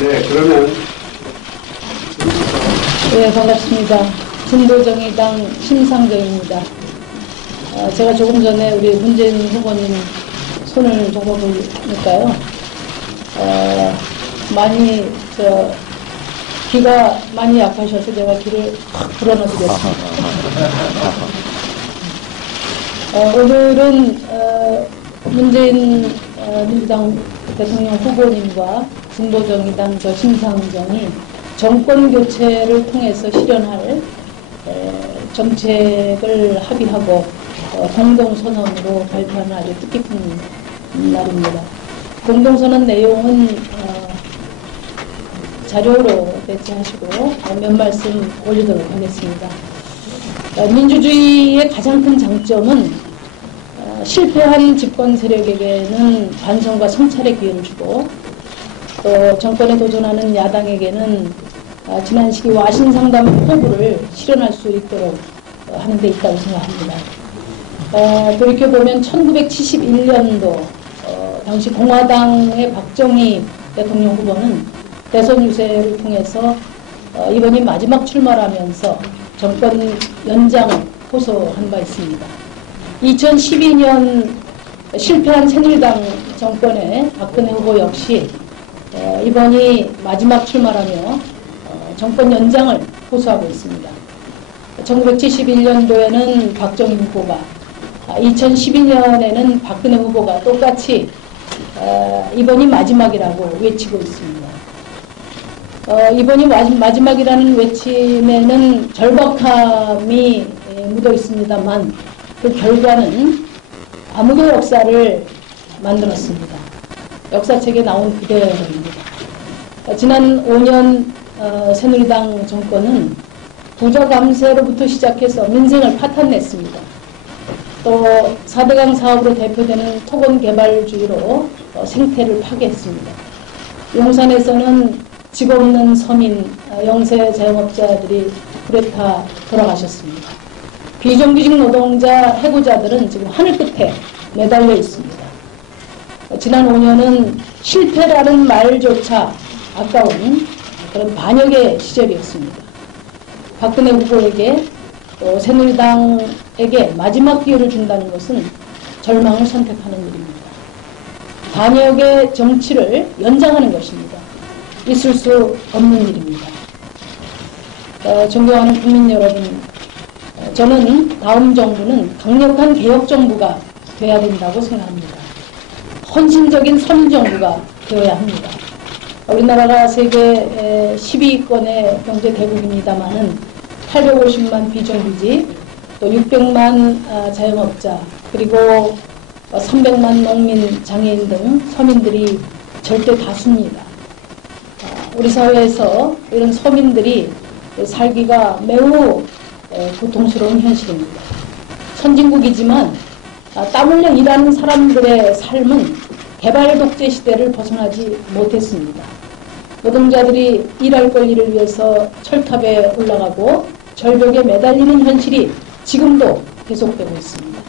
네, 그러면. 네, 반갑습니다. 진보정의당 심상정입니다. 제가 조금 전에 우리 문재인 후보님 손을 잡아보니까요, 많이, 귀가 많이 약하셔서 제가 귀를 확 불어넣어드렸습니다. 오늘은, 문재인 민주당 대통령 후보님과 진보정의당 저 심상정이 정권 교체를 통해서 실현할 정책을 합의하고 공동선언으로 발표하는 아주 뜻깊은 날입니다. 공동선언 내용은 자료로 배치하시고 몇 말씀 올리도록 하겠습니다. 민주주의의 가장 큰 장점은 실패한 집권 세력에게는 반성과 성찰의 기회를 주고 또 정권에 도전하는 야당에게는 지난 시기 와신상담 포부를 실현할 수 있도록 하는 데 있다고 생각합니다. 돌이켜보면 1971년도 당시 공화당의 박정희 대통령 후보는 대선 유세를 통해서 이번이 마지막 출마하면서 정권 연장을 호소한 바 있습니다. 2012년 실패한 새누리당 정권의 박근혜 후보 역시 이번이 마지막 출마라며 정권 연장을 호소하고 있습니다. 1971년도에는 박정희 후보가, 2012년에는 박근혜 후보가 똑같이 이번이 마지막이라고 외치고 있습니다. 이번이 마지막이라는 외침에는 절박함이 묻어 있습니다만 그 결과는 암흑의 역사를 만들었습니다. 역사책에 나온 그대로입니다. 지난 5년 새누리당 정권은 부자 감세로부터 시작해서 민생을 파탄냈습니다. 또 4대강 사업으로 대표되는 토건개발주의로 생태를 파괴했습니다. 용산에서는 직 없는 서민, 영세 자영업자들이 불에 타 돌아가셨습니다. 비정규직 노동자, 해고자들은 지금 하늘 끝에 매달려 있습니다. 지난 5년은 실패라는 말조차 아까운 그런 반역의 시절이었습니다. 박근혜 후보에게 또 새누리당에게 마지막 기회를 준다는 것은 절망을 선택하는 일입니다. 반역의 정치를 연장하는 것입니다. 있을 수 없는 일입니다. 존경하는 국민 여러분, 저는 다음 정부는 강력한 개혁 정부가 되어야 된다고 생각합니다. 헌신적인 선진정부가 되어야 합니다. 우리나라가 세계 10위권의 경제 대국입니다만은 850만 비정규직, 또 600만 자영업자, 그리고 300만 농민, 장애인 등 서민들이 절대 다수입니다. 우리 사회에서 이런 서민들이 살기가 매우 고통스러운 현실입니다. 선진국이지만 땀 흘려 일하는 사람들의 삶은 개발 독재 시대를 벗어나지 못했습니다. 노동자들이 일할 권리를 위해서 철탑에 올라가고 절벽에 매달리는 현실이 지금도 계속되고 있습니다.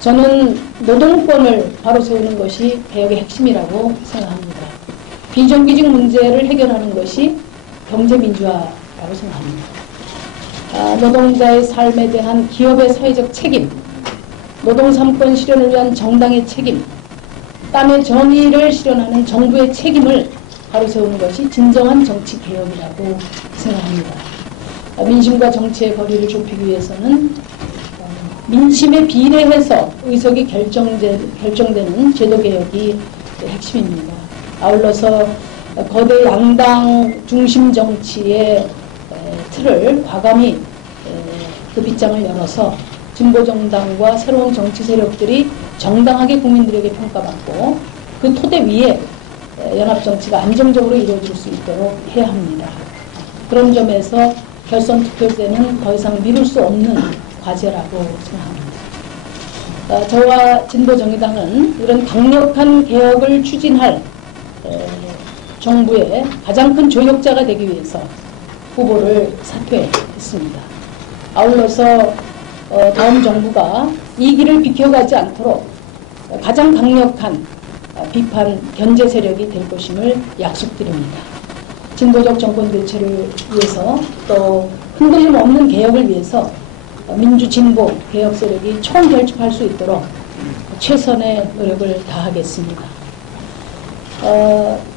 저는 노동권을 바로 세우는 것이 개혁의 핵심이라고 생각합니다. 비정규직 문제를 해결하는 것이 경제민주화라고 생각합니다. 노동자의 삶에 대한 기업의 사회적 책임, 노동 3권 실현을 위한 정당의 책임, 땀의 정의를 실현하는 정부의 책임을 바로 세우는 것이 진정한 정치 개혁이라고 생각합니다. 민심과 정치의 거리를 좁히기 위해서는 민심에 비례해서 의석이 결정되는 제도개혁이 핵심입니다. 아울러서 거대 양당 중심 정치의 틀을 과감히 그 빗장을 열어서 진보정당과 새로운 정치 세력들이 정당하게 국민들에게 평가받고 그 토대 위에 연합정치가 안정적으로 이루어질 수 있도록 해야 합니다. 그런 점에서 결선 투표 때는 더 이상 미룰 수 없는 과제라고 생각합니다. 저와 진보정의당은 이런 강력한 개혁을 추진할 정부의 가장 큰 조력자가 되기 위해서 후보를 사퇴했습니다. 아울러서 다음 정부가 이 길을 비켜가지 않도록 가장 강력한 비판 견제 세력이 될 것임을 약속드립니다. 진보적 정권 교체를 위해서 또 흔들림 없는 개혁을 위해서 민주진보 개혁 세력이 총결집할 수 있도록 최선의 노력을 다하겠습니다.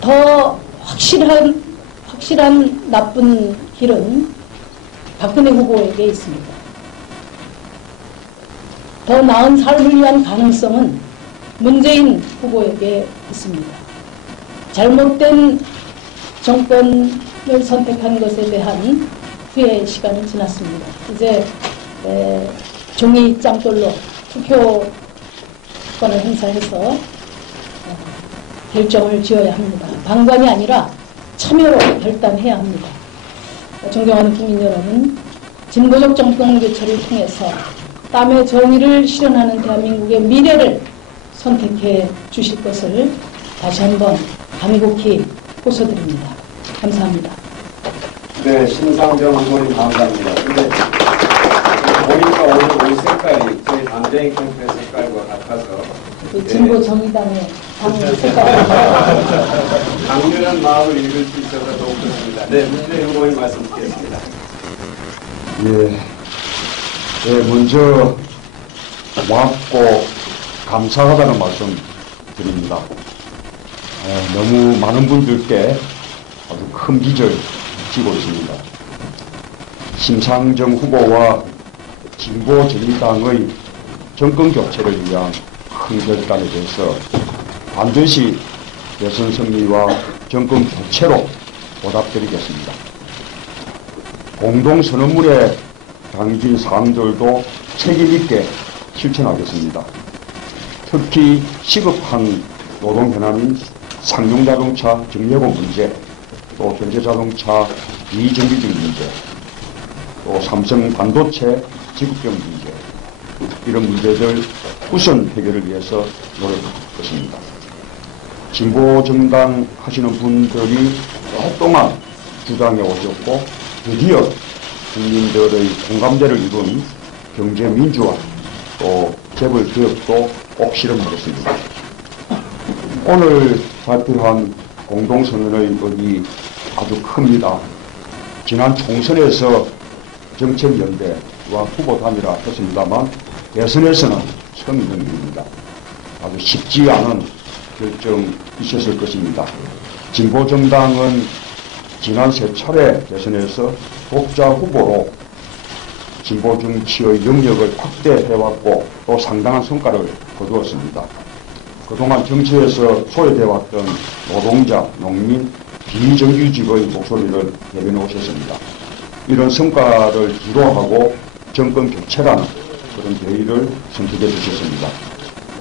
더 확실한 나쁜 길은 박근혜 후보에게 있습니다. 더 나은 삶을 위한 가능성은 문재인 후보에게 있습니다. 잘못된 정권을 선택한 것에 대한 후회 시간은 지났습니다. 이제 종이 짱돌로 투표권을 행사해서 결정을 지어야 합니다. 방관이 아니라 참여로 결단해야 합니다. 존경하는 국민 여러분, 진보적 정권 교체를 통해서 땀의 정의를 실현하는 대한민국의 미래를 선택해 주실 것을 다시 한번 간곡히 호소드립니다. 감사합니다. 네, 심상정 후보님 감사합니다. 근데 보니까 오늘 옷 색깔이 저희 담쟁이 캠프의 색깔과 같아서 진보 정의당의 당 색깔입니다. 강렬한 마음을 읽을 수 있어서 너무 좋습니다. 네, 문재인 후보님 말씀 듣겠습니다. 먼저 고맙고 감사하다는 말씀 드립니다. 너무 많은 분들께 아주 큰 빚을 지고 있습니다. 심상정 후보와 진보정의당의 정권 교체를 위한 큰 결단에 대해서 반드시 대선 승리와 정권 교체로 보답드리겠습니다. 공동선언문에 담긴 사항들도 책임있게 실천하겠습니다. 특히 시급한 노동 현안인 상용자동차 정예공 문제, 또 현대자동차 비정규직 문제, 또 삼성 반도체 지급병 문제, 이런 문제들 우선 해결을 위해서 노력할 것입니다. 진보정당 하시는 분들이 오랫동안 주장해 오셨고 드디어 국민들의 공감대를 이룬 경제민주화 또 재벌개혁도 꼭 실현하겠습니다. 오늘 발표한 공동선언의 의미 아주 큽니다. 지난 총선에서 정책연대와 후보 단일화 했습니다만 대선에서는 처음 있는 일입니다. 아주 쉽지 않은 결정이 있었을 것입니다. 진보정당은 지난 3차례 대선에서 독자 후보로 진보 정치의 영역을 확대해왔고 또 상당한 성과를 거두었습니다. 그동안 정치에서 소외되어왔던 노동자, 농민, 비정규직의 목소리를 대변해 오셨습니다. 이런 성과를 기로하고 정권 교체라는 그런 대의를 선택해 주셨습니다.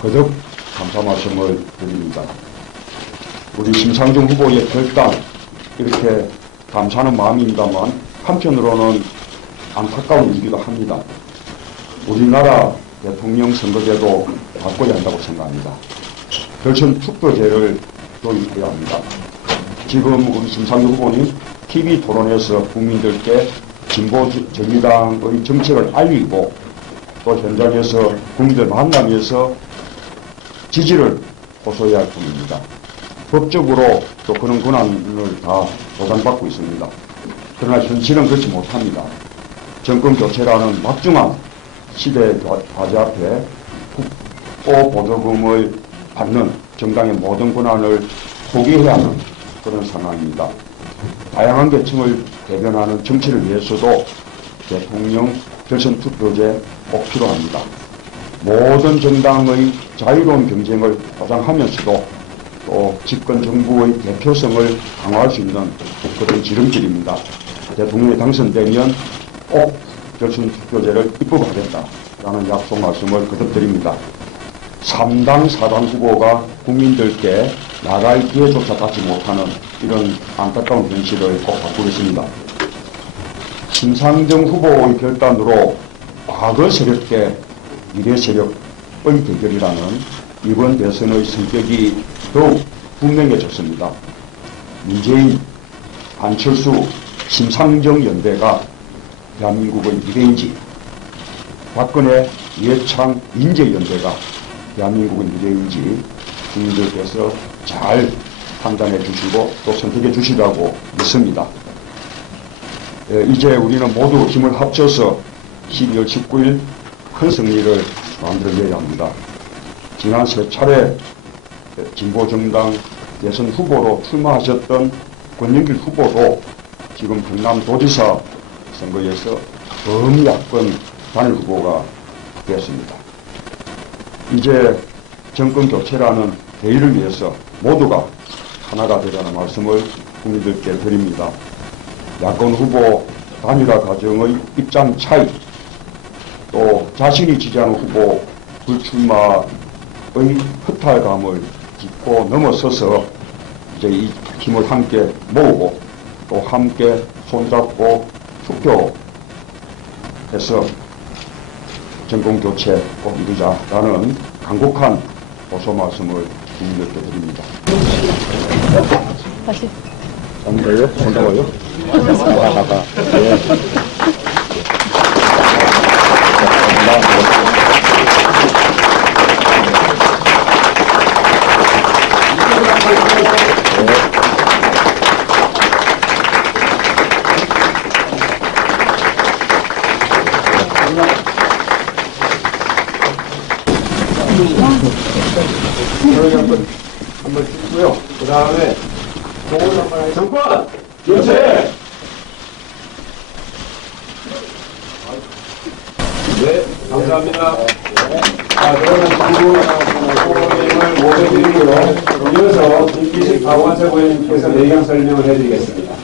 거듭 감사 말씀을 드립니다. 우리 심상정 후보의 결단, 이렇게 감사하는 마음입니다만 한편으로는 안타까운 일이기도 합니다. 우리나라 대통령 선거제도 바꿔야 한다고 생각합니다. 결선 투표제를 도입해야 합니다. 지금 우리 심상정 후보님 TV 토론에서 국민들께 진보정의당의 정책을 알리고 또 현장에서 국민들 만나면서 지지를 호소해야 할 뿐입니다. 법적으로 또 그런 권한을 다 보장받고 있습니다. 그러나 현실은 그렇지 못합니다. 정권 교체라는 막중한 시대 과제 앞에 국고 보조금을 받는 정당의 모든 권한을 포기해야 하는 그런 상황입니다. 다양한 계층을 대변하는 정치를 위해서도 대통령 결선 투표제 꼭 필요합니다. 모든 정당의 자유로운 경쟁을 보장하면서도 또 집권 정부의 대표성을 강화할 수 있는 그런 지름길입니다. 대통령이 당선되면 꼭 결선 투표제를 입법하겠다라는 약속 말씀을 거듭드립니다. 3당, 4당 후보가 국민들께 나갈 기회조차 갖지 못하는 이런 안타까운 현실을 꼭 바꾸겠습니다. 심상정 후보의 결단으로 과거 세력 대 미래 세력의 대결이라는 이번 대선의 성격이 더욱 분명해졌습니다. 문재인, 안철수, 심상정 연대가 대한민국의 미래인지, 박근혜, 이해창, 인재 연대가 대한민국의 미래인지 국민들께서 잘 판단해 주시고 또 선택해 주시라고 믿습니다. 이제 우리는 모두 힘을 합쳐서 12월 19일 큰 승리를 만들어내야 합니다. 지난 세 차례 진보정당 대선 후보로 출마하셨던 권영길 후보도 지금 경남도지사 선거에서 범야권 단일 후보가 되었습니다. 이제 정권 교체라는 대의를 위해서 모두가 하나가 되라는 말씀을 국민들께 드립니다. 야권 후보 단일화 과정의 입장 차이, 또 자신이 지지하는 후보 불출마의 허탈감을 딛고 넘어서서 이제 이 힘을 함께 모으고 또 함께 손잡고 투표해서 정권교체 꼭 이루자라는 간곡한 호소 말씀을 국민들께 드립니다. 다시. 안 돼요? 손잡아요? 나가. 예. 한번 찍고요. 그 다음에 공을 한번 하겠습니다. 정권 교체! 네, 감사합니다. 자, 그러면 후보님을 모셔드리고요. 이어서 김기식 박원석 의원님께서 내용 설명을 해드리겠습니다.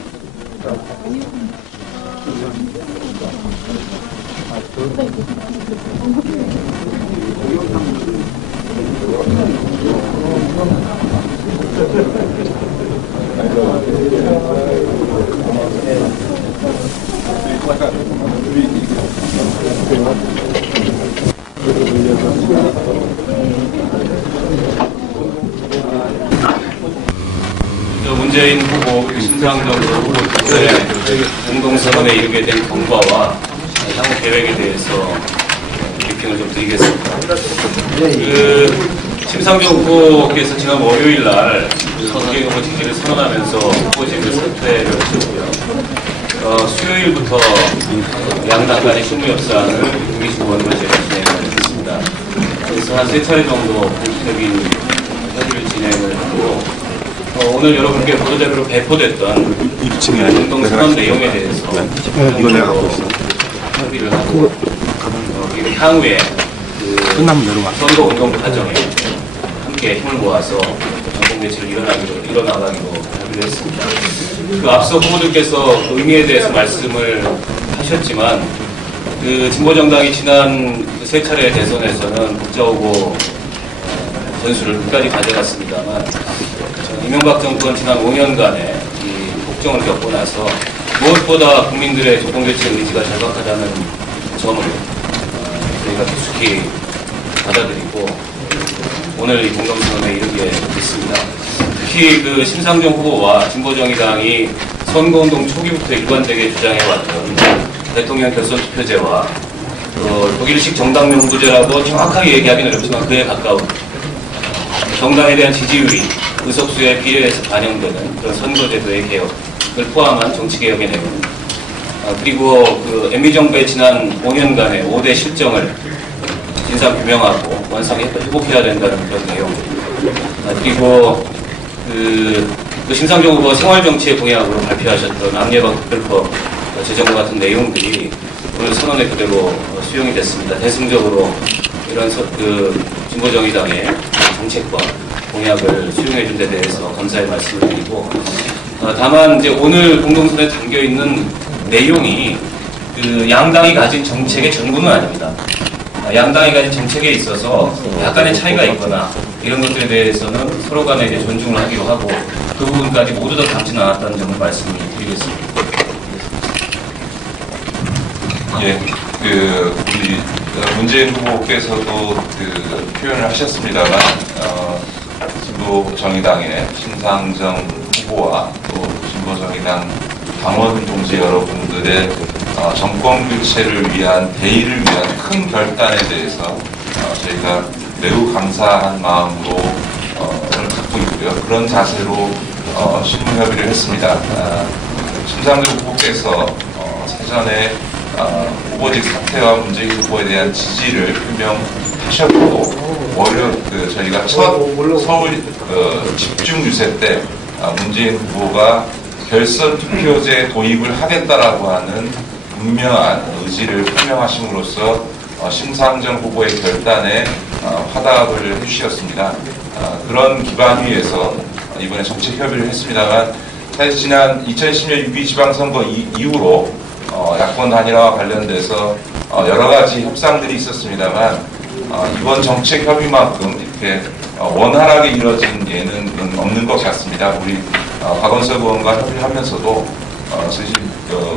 문재인 후보, 심상정 후보 등의 공동선언에 이르게 된 경과와 향후 계획에 대해서 브리핑을 좀 드리겠습니다. 심상정 후보께서 지난 월요일 날 정계 후보 직기를 선언하면서 후보직을 사퇴를 하셨고요. 수요일부터 양당 간의 실무 협상을 김기식 의원과 제가 진행을 했습니다. 그래서 한 3차례 정도 본격적인 협의를 진행을 하고 오늘 여러분께 보도자료로 배포됐던 공동선언 내용에 대해서 협의를 하고 향후에 선거운동 과정에 함께 힘을 모아서 정권교체를 이뤄나가기로 협의를 했습니다. 그 앞서 후보들께서 의미에 대해서 말씀을 하셨지만 진보정당이 지난 3차례 대선에서는 국자후보 전술을 끝까지 가져갔습니다만 이명박 정권 지난 5년간의 이 폭정을 겪고 나서 무엇보다 국민들의 정권교체 의지가 절박하다는 점을 저희가 깊숙이 받아들이고 오늘 이 공동선언에 이르게 됐습니다. 특히 심상정 후보와 진보정의당이 선거운동 초기부터 일관되게 주장해왔던 대통령 결선 투표제와 독일식 정당 명부제라고 정확하게 얘기하기는 어렵지만 그에 가까운 정당에 대한 지지율이 의석수에 비례해서 반영되는 그런 선거제도의 개혁을 포함한 정치개혁의 내용, 그리고 MB정부의 지난 5년간의 5대 실정을 진상규명하고 원상히 회복해야 된다는 그런 내용, 그리고 심상정 후보 생활정치의 공약으로 발표하셨던 암예방 특별법 제정과 같은 내용들이 오늘 선언에 그대로 수용이 됐습니다. 대승적으로 이런 진보정의당의 정책과 공약을 수용해 준 데 대해서 감사의 말씀을 드리고, 다만 이제 오늘 공동선언에 담겨 있는 내용이 양당이 가진 정책의 전부는 아닙니다. 양당이 가진 정책에 있어서 약간의 차이가 있거나 이런 것들에 대해서는 서로 간에 이제 존중을 하기로 하고 그 부분까지 모두 다 담지는 않았다는 점을 말씀을 드리겠습니다. 예, 우리 문재인 후보께서도 표현을 하셨습니다만 진보정의당의 심상정 후보와 또 진보정의당 당원 동지 여러분들의 정권 교체를 위한 대의를 위한 큰 결단에 대해서 저희가 매우 감사한 마음으로 갖고 있고요. 그런 자세로 실무협의를 했습니다. 심상정 후보께서 사전에 후보직 사퇴와 문재인 후보에 대한 지지를 표명하셨고 저희가 첫 서울 집중 유세 때 문재인 후보가 결선 투표제 도입을 하겠다라고 하는 분명한 의지를 표명하심으로써 심상정 후보의 결단에 화답을 해주셨습니다. 그런 기반 위에서 이번에 정책 협의를 했습니다만, 사실 지난 2010년 6.2 지방선거 이후로 야권 단일화와 관련돼서 여러 가지 협상들이 있었습니다만, 이번 정책 협의만큼 이렇게 원활하게 이뤄진 예는 없는 것 같습니다. 우리 박원석 의원과 협의하면서도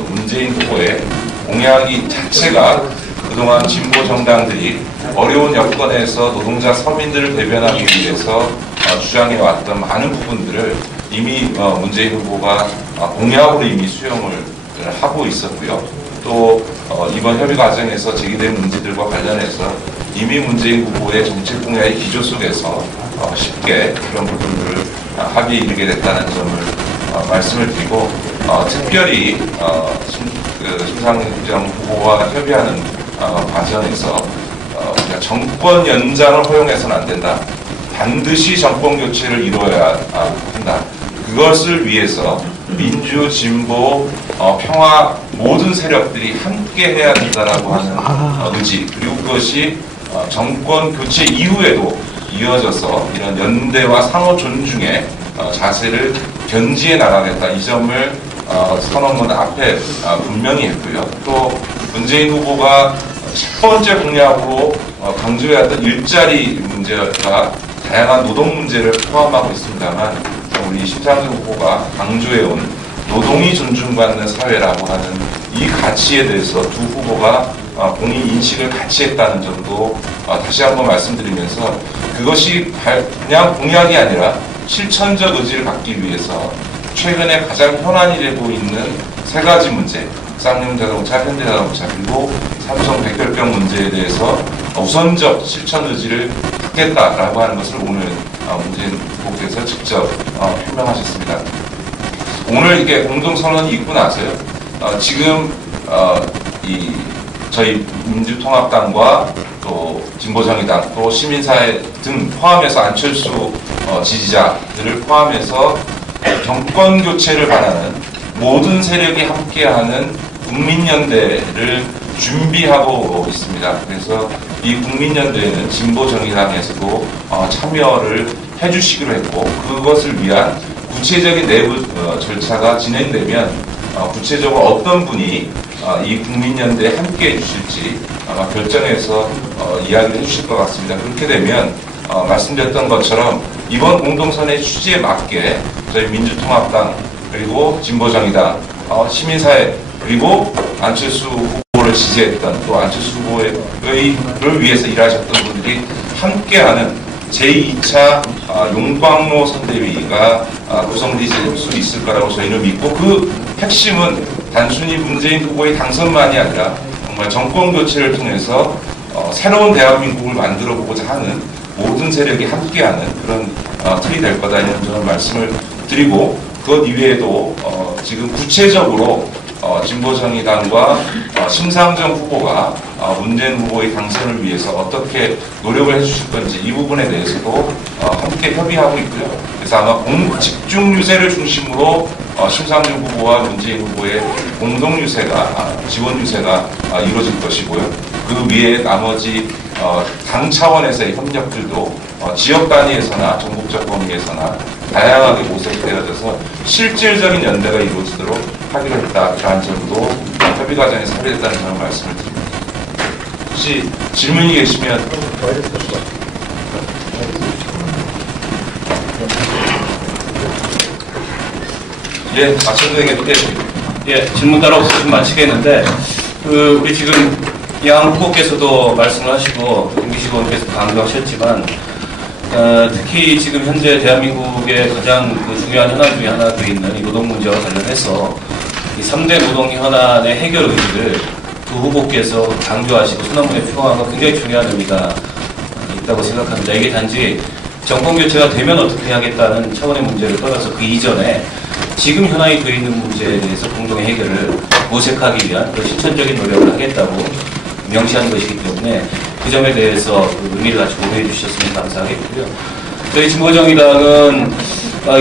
문재인 후보의 공약이 자체가 그동안 진보 정당들이 어려운 여건에서 노동자 서민들을 대변하기 위해서 주장해왔던 많은 부분들을 이미 문재인 후보가 공약으로 이미 수용을 하고 있었고요. 또 이번 협의 과정에서 제기된 문제들과 관련해서 이미 문재인 후보의 정책 공약의 기조 속에서 쉽게 그런 부분들을 합의에 이르게 됐다는 점을 말씀을 드리고, 특별히 심상정 후보와 협의하는 과정에서 우리가 정권 연장을 허용해서는 안 된다. 반드시 정권 교체를 이루어야 한다. 그것을 위해서 민주, 진보, 평화 모든 세력들이 함께 해야 된다라고 하는 의지, 그리고 그것이 정권 교체 이후에도 이어져서 이런 연대와 상호 존중의 자세를 견지해 나가겠다. 이 점을 선언문 앞에 분명히 했고요. 또 문재인 후보가 첫 번째 공약으로 강조해왔던 일자리 문제가 다양한 노동 문제를 포함하고 있습니다만, 우리 심상정 후보가 강조해온 노동이 존중받는 사회라고 하는 이 가치에 대해서 두 후보가 공인 인식을 같이 했다는 점도 다시 한번 말씀드리면서, 그것이 그냥 공약이 아니라 실천적 의지를 갖기 위해서 최근에 가장 현안이 되고 있는 세 가지 문제, 쌍용자동차, 현대자동차, 그리고 삼성 백혈병 문제에 대해서 우선적 실천 의지를 갖겠다라고 하는 것을 오늘 문재인 후보께서 직접 표명하셨습니다. 오늘 이렇게 공동선언이 있고 나서요, 지금 저희 민주통합당과 또 진보정의당 또 시민사회 등 포함해서 안철수 지지자들을 포함해서 정권 교체를 바라는 모든 세력이 함께하는 국민연대를 준비하고 있습니다. 그래서 이 국민연대에는 진보정의당에서도 참여를 해주시기로 했고, 그것을 위한 구체적인 내부 절차가 진행되면 구체적으로 어떤 분이 이 국민연대에 함께 해주실지 아마 결정해서 이야기를 해주실 것 같습니다. 그렇게 되면 말씀드렸던 것처럼 이번 공동선언의 취지에 맞게 저희 민주통합당, 그리고 진보정의당, 시민사회, 그리고 안철수 후보를 지지했던, 또 안철수 후보를 위해서 일하셨던 분들이 함께하는 제2차 용광로 선대위가 구성될 수 있을 거라고 저희는 믿고, 그 핵심은 단순히 문재인 후보의 당선만이 아니라 정말 정권 교체를 통해서 새로운 대한민국을 만들어 보고자 하는 모든 세력이 함께하는 그런 틀이 될 거다, 이런 점을 말씀을 드리고, 그것 이외에도 지금 구체적으로 진보정의당과 심상정 후보가 문재인 후보의 당선을 위해서 어떻게 노력을 해주실 건지, 이 부분에 대해서도 함께 협의하고 있고요. 그래서 아마 집중 유세를 중심으로 심상정 후보와 문재인 후보의 공동 유세가, 지원 유세가 이루어질 것이고요. 그 위에 나머지 당 차원에서의 협력들도 지역 단위에서나 전국적 범위에서나 다양하게 모색되어져서 실질적인 연대가 이루어지도록 하기로 했다라는 점도 협의 과정에서 합의됐다는 점을 말씀을 드립니다. 혹시 질문이 계시면 마쳐도 되겠습니다. 질문 따로 없으시면 마치겠는데, 우리 지금 양 후보께서도 말씀을 하시고 김기식 의원께서 강조하셨지만, 특히 지금 현재 대한민국의 가장 그 중요한 현안 중에 하나 되어 있는 이 노동 문제와 관련해서 이 3대 노동 현안의 해결 의지를 두 후보께서 강조하시고 순환문에 표방한 건 굉장히 중요한 의미가 있다고 생각합니다. 이게 단지 정권 교체가 되면 어떻게 하겠다는 차원의 문제를 떠나서 그 이전에 지금 현안이 되어 있는 문제에 대해서 공동의 해결을 모색하기 위한 그 실천적인 노력을 하겠다고 명시한 것이기 때문에 그 점에 대해서 그 의미를 같이 고려해 주셨으면 감사하겠고요. 저희 진보정의당은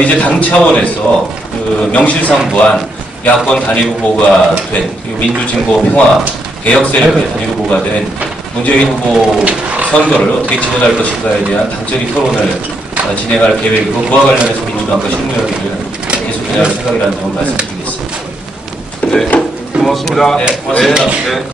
이제 당 차원에서 그 명실상부한 야권 단일 후보가 된 그리고 민주진보평화 개혁 세력의 단일 후보가 된 문재인 후보 선거를 어떻게 지원할 것인가에 대한 당적인 토론을 진행할 계획이고 그와 관련해서 민주당과 실무협의를 계속 진행할 생각이라는 점을 말씀드리겠습니다. 네, 고맙습니다. 네, 고맙습니다. 네.